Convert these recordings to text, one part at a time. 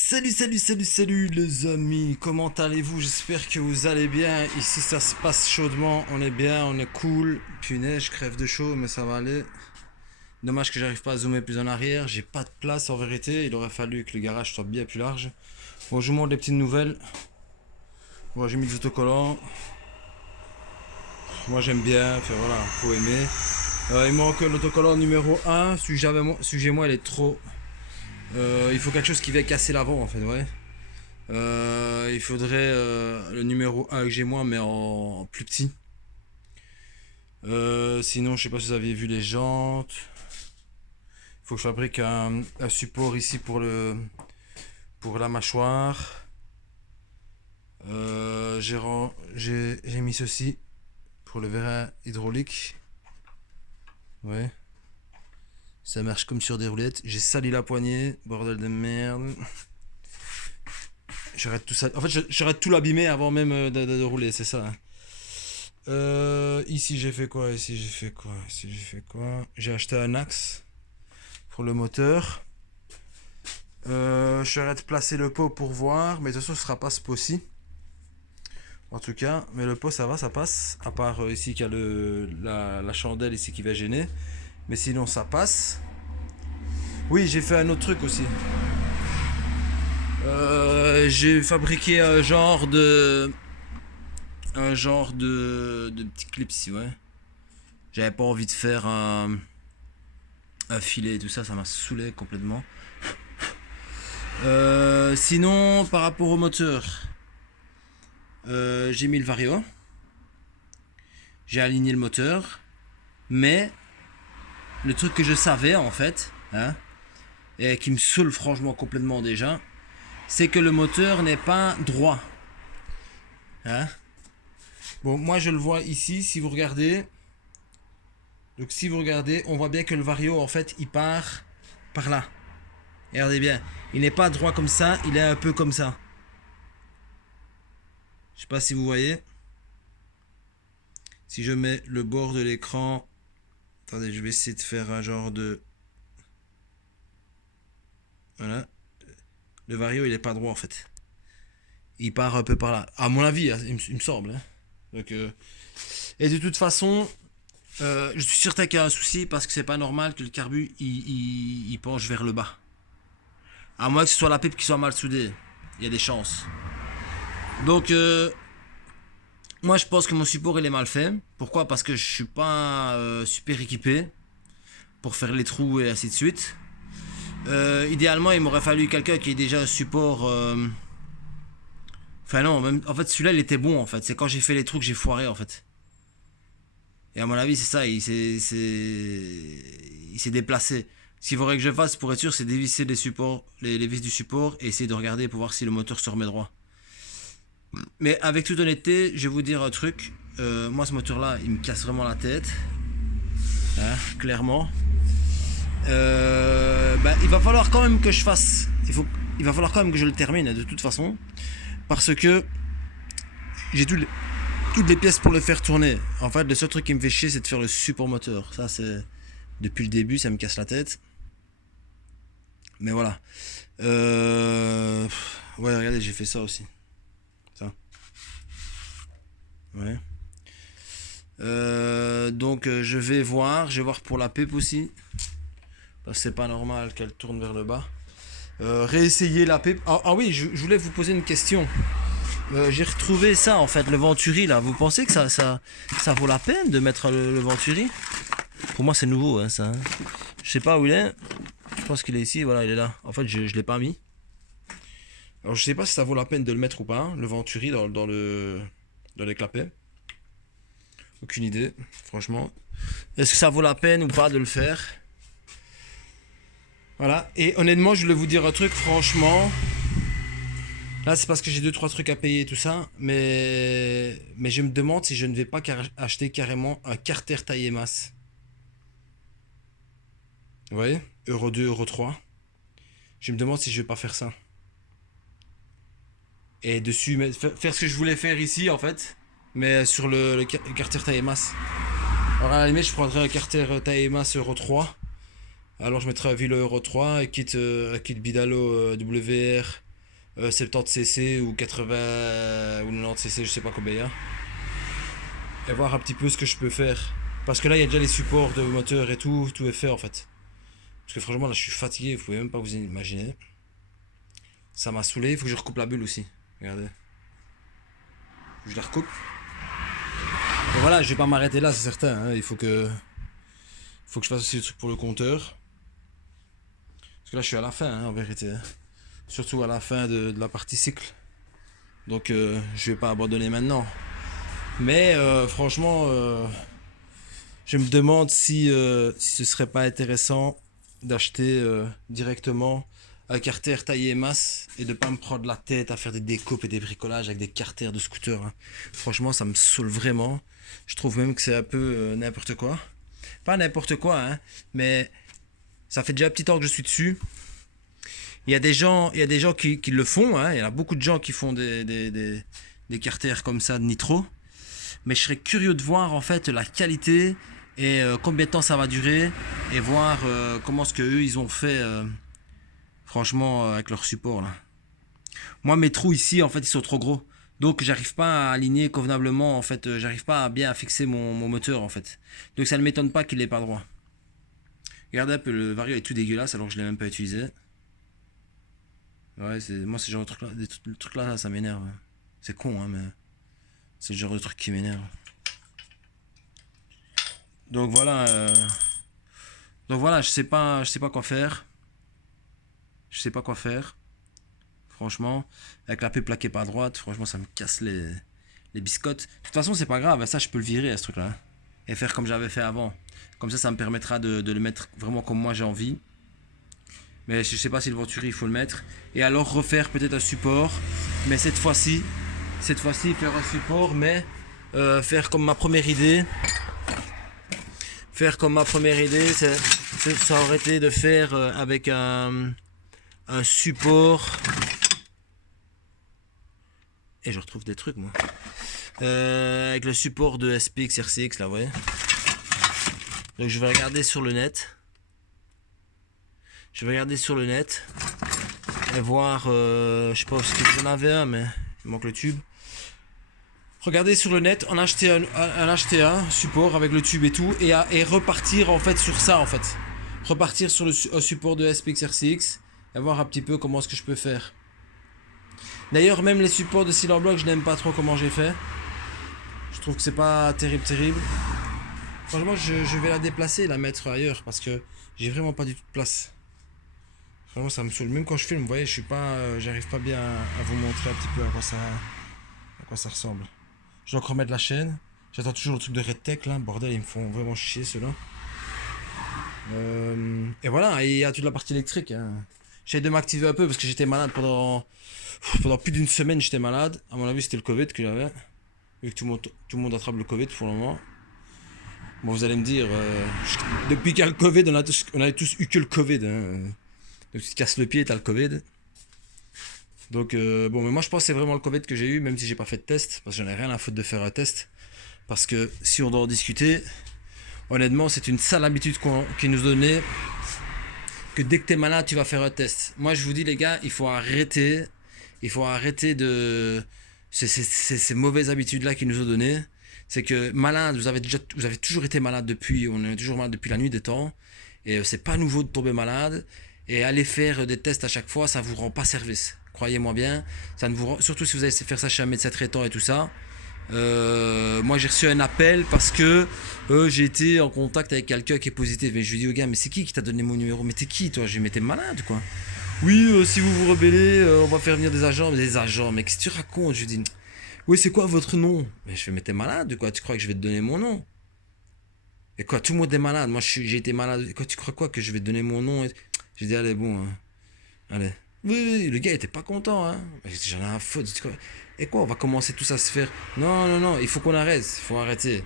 Salut les amis, comment allez-vous? J'espère que vous allez bien. Ici ça se passe chaudement, on est bien, on est cool. Punaise, je crève de chaud mais ça va aller. Dommage que j'arrive pas à zoomer plus en arrière, j'ai pas de place en vérité, il aurait fallu que le garage soit bien plus large. Bon, je vous montre des petites nouvelles. Moi j'ai mis des autocollants. Moi j'aime bien, enfin voilà, faut aimer. Il manque l'autocollant numéro 1, celui moi il est trop... il faut quelque chose qui va casser l'avant en fait, ouais. Il faudrait le numéro 1 que j'ai moi, mais en plus petit. Sinon, je sais pas si vous aviez vu les jantes. Il faut que je fabrique un support ici pour la mâchoire. J'ai mis ceci pour le vérin hydraulique. Ouais. Ça marche comme sur des roulettes. J'ai sali la poignée, bordel de merde. J'arrête tout ça. En fait, j'arrête tout l'abîmer avant même de rouler, c'est ça. Ici j'ai fait quoi? J'ai acheté un axe pour le moteur. J'arrête de placer le pot pour voir, mais de toute façon ce sera pas ce pot-ci. En tout cas, mais le pot ça va, ça passe. À part ici qu'il y a la chandelle ici qui va gêner. Mais sinon ça passe. Oui, j'ai fait un autre truc aussi. J'ai fabriqué un genre de petit clip ici, ouais. J'avais pas envie de faire un filet et tout ça, ça m'a saoulé complètement. Sinon, par rapport au moteur, j'ai mis le Vario. J'ai aligné le moteur. Mais le truc que je savais en fait, hein, et qui me saoule franchement complètement déjà, c'est que le moteur n'est pas droit. Hein? Bon, moi je le vois ici, si vous regardez. Donc si vous regardez, on voit bien que le Vario en fait il part par là. Regardez bien, il n'est pas droit comme ça, il est un peu comme ça. Je sais pas si vous voyez. Si je mets le bord de l'écran, attendez, je vais essayer de faire un genre de... Voilà. Le Vario il est pas droit en fait. Il part un peu par là. À mon avis, hein, il me semble. Hein. Donc, et de toute façon, je suis certain qu'il y a un souci parce que c'est pas normal que le carbu il penche vers le bas. À moins que ce soit la pipe qui soit mal soudée. Il y a des chances. Donc, moi je pense que mon support il est mal fait. Pourquoi? Parce que je suis pas super équipé pour faire les trous et ainsi de suite. Idéalement, il m'aurait fallu quelqu'un qui ait déjà un support. Enfin non, même, en fait celui-là il était bon en fait. C'est quand j'ai fait les trous que j'ai foiré en fait. Et à mon avis c'est ça, il s'est déplacé. Ce qu'il faudrait que je fasse pour être sûr, c'est dévisser les supports, les vis du support et essayer de regarder pour voir si le moteur se remet droit. Mais avec toute honnêteté, je vais vous dire un truc. Moi ce moteur là, il me casse vraiment la tête. Hein, clairement. Il va falloir quand même que je fasse. Il va falloir quand même que je le termine de toute façon. Parce que j'ai toutes les pièces pour le faire tourner. En fait, le seul truc qui me fait chier, c'est de faire le support moteur. Ça, c'est depuis le début, ça me casse la tête. Mais voilà. Ouais, regardez, j'ai fait ça aussi. Ça. Ouais. Donc, je vais voir pour la pipe aussi. Parce que c'est pas normal qu'elle tourne vers le bas. Réessayer la pipe. Ah oui, je voulais vous poser une question. J'ai retrouvé ça en fait, le Venturi là. Vous pensez que ça vaut la peine de mettre le Venturi? Pour moi c'est nouveau hein, ça. Hein. Je sais pas où il est. Je pense qu'il est ici, voilà, il est là. En fait je l'ai pas mis. Alors je sais pas si ça vaut la peine de le mettre ou pas, hein, le Venturi dans les clapets. Aucune idée, franchement. Est-ce que ça vaut la peine ou pas de le faire? Voilà, et honnêtement je voulais vous dire un truc, franchement. Là, c'est parce que j'ai 2-3 trucs à payer et tout ça, mais je me demande si je ne vais pas acheter carrément un carter taillé masse. Vous voyez, Euro 2, Euro 3. Je me demande si je vais pas faire ça. Et dessus, faire ce que je voulais faire ici, en fait, mais sur le carter taillé masse. Alors, à la limite, je prendrais un carter taillé masse Euro 3. Alors, je mettrais un Vilo Euro 3 et kit Bidalo WR 70 cc ou 80 ou 90 cc, je sais pas combien il y a. Et voir un petit peu ce que je peux faire. Parce que là, il y a déjà les supports de moteur et tout est fait en fait. Parce que franchement, là, je suis fatigué, vous pouvez même pas vous imaginer. Ça m'a saoulé, il faut que je recoupe la bulle aussi. Regardez. Je la recoupe. Et voilà, je vais pas m'arrêter là, c'est certain. Hein. Il faut que je fasse aussi le truc pour le compteur. Parce que là, je suis à la fin, hein, en vérité. Hein. Surtout à la fin de la partie cycle. Donc, je vais pas abandonner maintenant. Mais franchement, je me demande si ce serait pas intéressant d'acheter directement un carter taillé masse et de pas me prendre la tête à faire des découpes et des bricolages avec des carters de scooter. Hein. Franchement, ça me saoule vraiment. Je trouve même que c'est un peu n'importe quoi. Pas n'importe quoi, hein, mais ça fait déjà un petit temps que je suis dessus. Il y a des gens qui le font, hein. Il y en a beaucoup de gens qui font des carters comme ça de nitro. Mais je serais curieux de voir en fait la qualité et combien de temps ça va durer et voir comment ce que eux ils ont fait franchement avec leur support là. Moi mes trous ici en fait ils sont trop gros. Donc j'arrive pas à aligner convenablement en fait, j'arrive pas à bien fixer mon moteur en fait. Donc ça ne m'étonne pas qu'il ait pas droit. Regardez un peu, le vario est tout dégueulasse alors que je l'ai même pas utilisé. Ouais, moi c'est genre de truc là, des trucs là, ça m'énerve. C'est con hein mais c'est le genre de truc qui m'énerve. Donc voilà, je sais pas quoi faire. Je sais pas quoi faire. Franchement, avec la paix plaquée par droite, franchement, ça me casse les biscottes. De toute façon, c'est pas grave, ça, je peux le virer à ce truc-là. Hein. Et faire comme j'avais fait avant. Comme ça me permettra de le mettre vraiment comme moi j'ai envie. Mais je sais pas si le venturi, il faut le mettre. Et alors refaire peut-être un support. Mais cette fois-ci, faire un support, mais faire comme ma première idée. Ça aurait été de faire avec un support. Et je retrouve des trucs moi. Avec le support de SPX RCX là, vous voyez. Donc je vais regarder sur le net. Et voir, je sais pas si j'en avais un, mais il manque le tube. Regardez sur le net, en acheter un support avec le tube et tout, et repartir en fait sur ça en fait. Repartir sur le support de SPX RCX et voir un petit peu comment est-ce que je peux faire. D'ailleurs, même les supports de Silver Block, je n'aime pas trop comment j'ai fait. Je trouve que c'est pas terrible. Franchement, je vais la déplacer et la mettre ailleurs parce que j'ai vraiment pas du tout de place. Vraiment, ça me saoule. Même quand je filme, vous voyez, j'arrive pas bien à vous montrer un petit peu à quoi ça ressemble. Je dois encore remettre la chaîne. J'attends toujours le truc de RedTech là. Bordel, ils me font vraiment chier ceux-là. Et voilà, et il y a toute la partie électrique. Hein. J'essaie de m'activer un peu parce que j'étais malade pendant plus d'une semaine. J'étais malade. À mon avis, c'était le Covid que j'avais. Vu que tout le monde attrape le Covid pour le moment. Bon, vous allez me dire, depuis qu'il y a le Covid, on a tous eu que le Covid. Hein. Donc tu te casses le pied, t'as le Covid. Donc bon, mais moi je pense que c'est vraiment le Covid que j'ai eu, même si j'ai pas fait de test, parce que j'en ai rien à foutre de faire un test. Parce que si on doit en discuter, honnêtement, c'est une sale habitude qui nous donnait que dès que t'es malade, tu vas faire un test. Moi je vous dis les gars, il faut arrêter de ces mauvaises habitudes là qu'ils nous ont données. C'est que malade, vous avez toujours été malade depuis, on est toujours malade depuis la nuit des temps, et c'est pas nouveau de tomber malade. Et aller faire des tests à chaque fois, ça vous rend pas service. Croyez-moi bien, ça ne vous rend, surtout si vous allez faire ça chez un médecin traitant et tout ça. Moi j'ai reçu un appel parce que j'ai été en contact avec quelqu'un qui est positif. Mais je lui dis au gars, mais c'est qui t'a donné mon numéro? Mais t'es qui toi? Je lui dis, mais t'es malade quoi. Oui, si vous vous rebellez, on va faire venir des agents. Mais des agents, mais qu'est-ce que tu racontes? Je lui dis, oui, c'est quoi votre nom? Mais je fais, mais t'es malade quoi? Tu crois que je vais te donner mon nom? Et quoi, tout le monde est malade. Moi j'ai été malade. Et quoi, tu crois quoi que je vais te donner mon nom? J'ai dit, allez, bon, hein. Allez. Oui, le gars était pas content, hein. J'ai dit, j'en ai un faute. Et quoi, on va commencer tous à se faire. Non, il faut qu'on arrête. Il faut arrêter.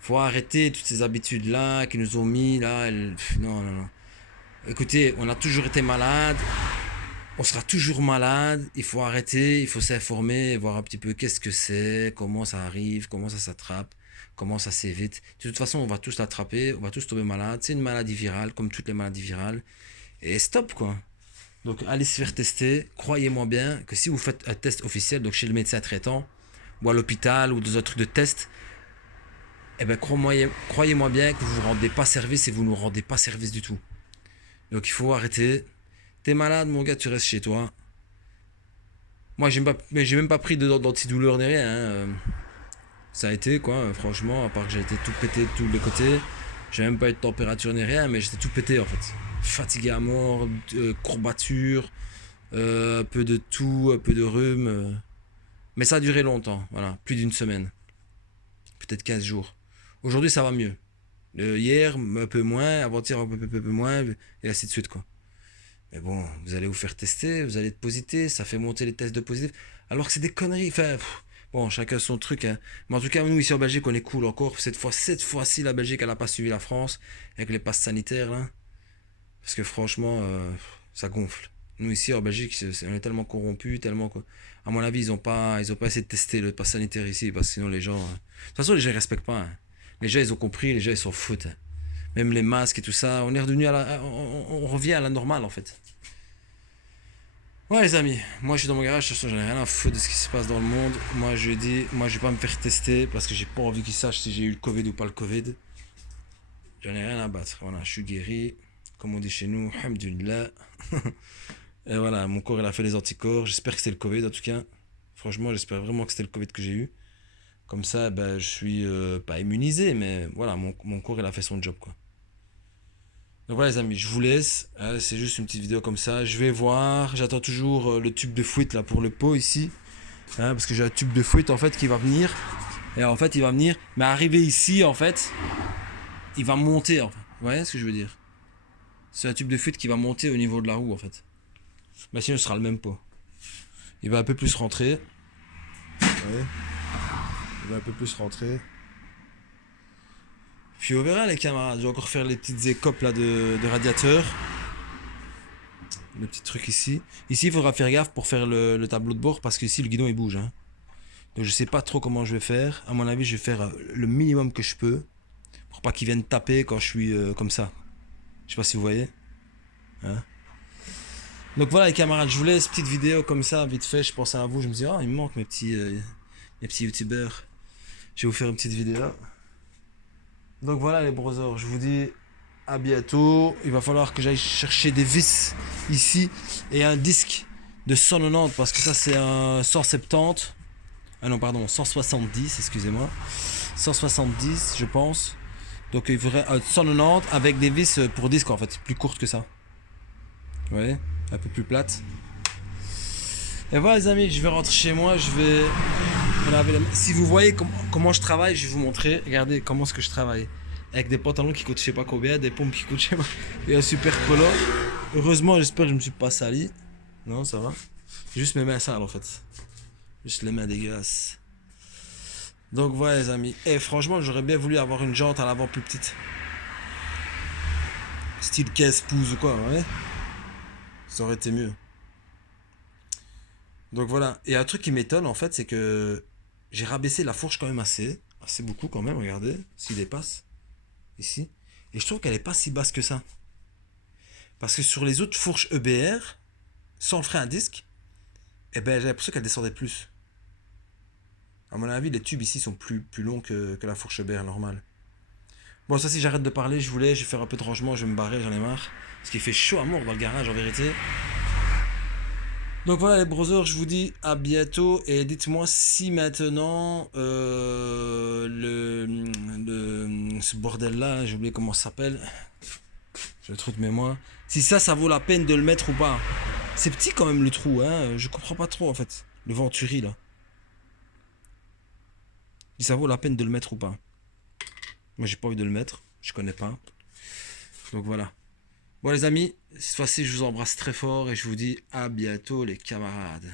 Faut arrêter toutes ces habitudes-là qui nous ont mis là. Non. Écoutez, on a toujours été malade. On sera toujours malade. Il faut arrêter. Il faut s'informer, voir un petit peu qu'est-ce que c'est, comment ça arrive, comment ça s'attrape, comment ça s'évite. De toute façon, on va tous l'attraper. On va tous tomber malade. C'est une maladie virale, comme toutes les maladies virales. Et stop quoi. Donc allez se faire tester. Croyez-moi bien que si vous faites un test officiel, donc chez le médecin traitant, ou à l'hôpital, ou dans un truc de test, eh ben croyez-moi bien que vous ne vous rendez pas service et vous ne nous rendez pas service du tout. Donc il faut arrêter. T'es malade, mon gars, tu restes chez toi. Moi, j'ai même pas pris d'antidouleur ni rien. Ça a été quoi, franchement, à part que j'ai été tout pété de tous les côtés. J'ai même pas eu de température ni rien, mais j'étais tout pété en fait. Fatigué à mort, courbature, un peu de tout, un peu de rhume. Mais ça a duré longtemps, voilà, plus d'une semaine. Peut-être 15 jours. Aujourd'hui, ça va mieux. Hier, un peu moins, avant-hier, un peu moins, et ainsi de suite quoi. Mais bon, vous allez vous faire tester, vous allez être positif, ça fait monter les tests de positif. Alors que c'est des conneries. Enfin, bon, chacun son truc. Hein. Mais en tout cas, nous ici en Belgique, on est cool encore. Cette fois-ci, la Belgique, elle n'a pas suivi la France avec les passes sanitaires là. Parce que franchement, ça gonfle. Nous ici en Belgique, on est tellement corrompus, tellement. À mon avis, ils ont pas essayé de tester le pass sanitaire ici, parce que sinon les gens. De toute façon, les gens ils respectent pas. Hein. Les gens, ils ont compris, les gens, ils s'en foutent. Hein. Même les masques et tout ça, on est revenu on revient à la normale en fait. Ouais les amis, moi je suis dans mon garage, de toute façon j'en ai rien à foutre de ce qui se passe dans le monde. Moi je dis, moi je vais pas me faire tester parce que j'ai pas envie qu'ils sachent si j'ai eu le Covid ou pas le Covid. J'en ai rien à battre, voilà, je suis guéri, comme on dit chez nous, alhamdoulilah. Et voilà, mon corps il a fait les anticorps, j'espère que c'était le Covid en tout cas. Franchement j'espère vraiment que c'était le Covid que j'ai eu. Comme ça, ben, je suis pas immunisé, mais voilà, mon corps il a fait son job quoi. Donc voilà les amis, je vous laisse. C'est juste une petite vidéo comme ça. Je vais voir. J'attends toujours le tube de fouette là pour le pot ici. Parce que j'ai un tube de fouette en fait qui va venir. Et en fait il va venir. Mais arrivé ici en fait, il va monter en fait. Vous voyez ce que je veux dire? C'est un tube de fouette qui va monter au niveau de la roue en fait. Mais sinon ce sera le même pot. Il va un peu plus rentrer. Vous voyez? Il va un peu plus rentrer. Puis on verra les camarades, je vais encore faire les petites écopes là de radiateur. Le petit truc ici. Ici il faudra faire gaffe pour faire le tableau de bord parce que ici le guidon il bouge. Hein. Donc je sais pas trop comment je vais faire. À mon avis je vais faire le minimum que je peux. Pour pas qu'il vienne taper quand je suis comme ça. Je sais pas si vous voyez. Hein. Donc voilà les camarades, je vous laisse petite vidéo comme ça, vite fait, je pensais à vous, je me dis il me manque mes petits youtubeurs. Je vais vous faire une petite vidéo. Donc voilà les brothers, je vous dis à bientôt. Il va falloir que j'aille chercher des vis ici et un disque de 190 parce que ça c'est un 170. Ah non pardon, 170, excusez-moi. 170 je pense. Donc il faudrait un 190 avec des vis pour disque en fait, plus courtes que ça. Vous voyez, un peu plus plate. Et voilà les amis, je vais rentrer chez moi, je vais... Si vous voyez comment je travaille, je vais vous montrer. Regardez comment est-ce que je travaille. Avec des pantalons qui coûtent je sais pas combien, des pompes qui coûtent je sais pas... Et un super polo. Heureusement, j'espère que je me suis pas sali. Non, ça va. Juste mes mains sales en fait. Juste les mains dégueulasses. Donc voilà les amis. Et franchement, j'aurais bien voulu avoir une jante à l'avant plus petite. Style 15 pouces ou quoi, ouais. Ça aurait été mieux. Donc voilà. Et un truc qui m'étonne en fait, c'est que j'ai rabaissé la fourche quand même assez beaucoup quand même, regardez, s'il dépasse, ici. Et je trouve qu'elle est pas si basse que ça. Parce que sur les autres fourches EBR, sans le frein à disque, eh ben j'ai l'impression qu'elle descendait plus. À mon avis, les tubes ici sont plus longs que la fourche EBR normale. Bon, ça si j'arrête de parler, je vais faire un peu de rangement, je vais me barrer, j'en ai marre. Parce qu'il fait chaud à mort dans le garage en vérité. Donc voilà les brothers, je vous dis à bientôt et dites-moi si maintenant ce bordel là, j'ai oublié comment ça s'appelle, j'ai le trou de mémoire, si ça vaut la peine de le mettre ou pas. C'est petit quand même le trou, hein, je comprends pas trop en fait, le Venturi là. Si ça vaut la peine de le mettre ou pas. Moi j'ai pas envie de le mettre, je connais pas. Donc voilà. Bon les amis, cette fois-ci je vous embrasse très fort et je vous dis à bientôt les camarades.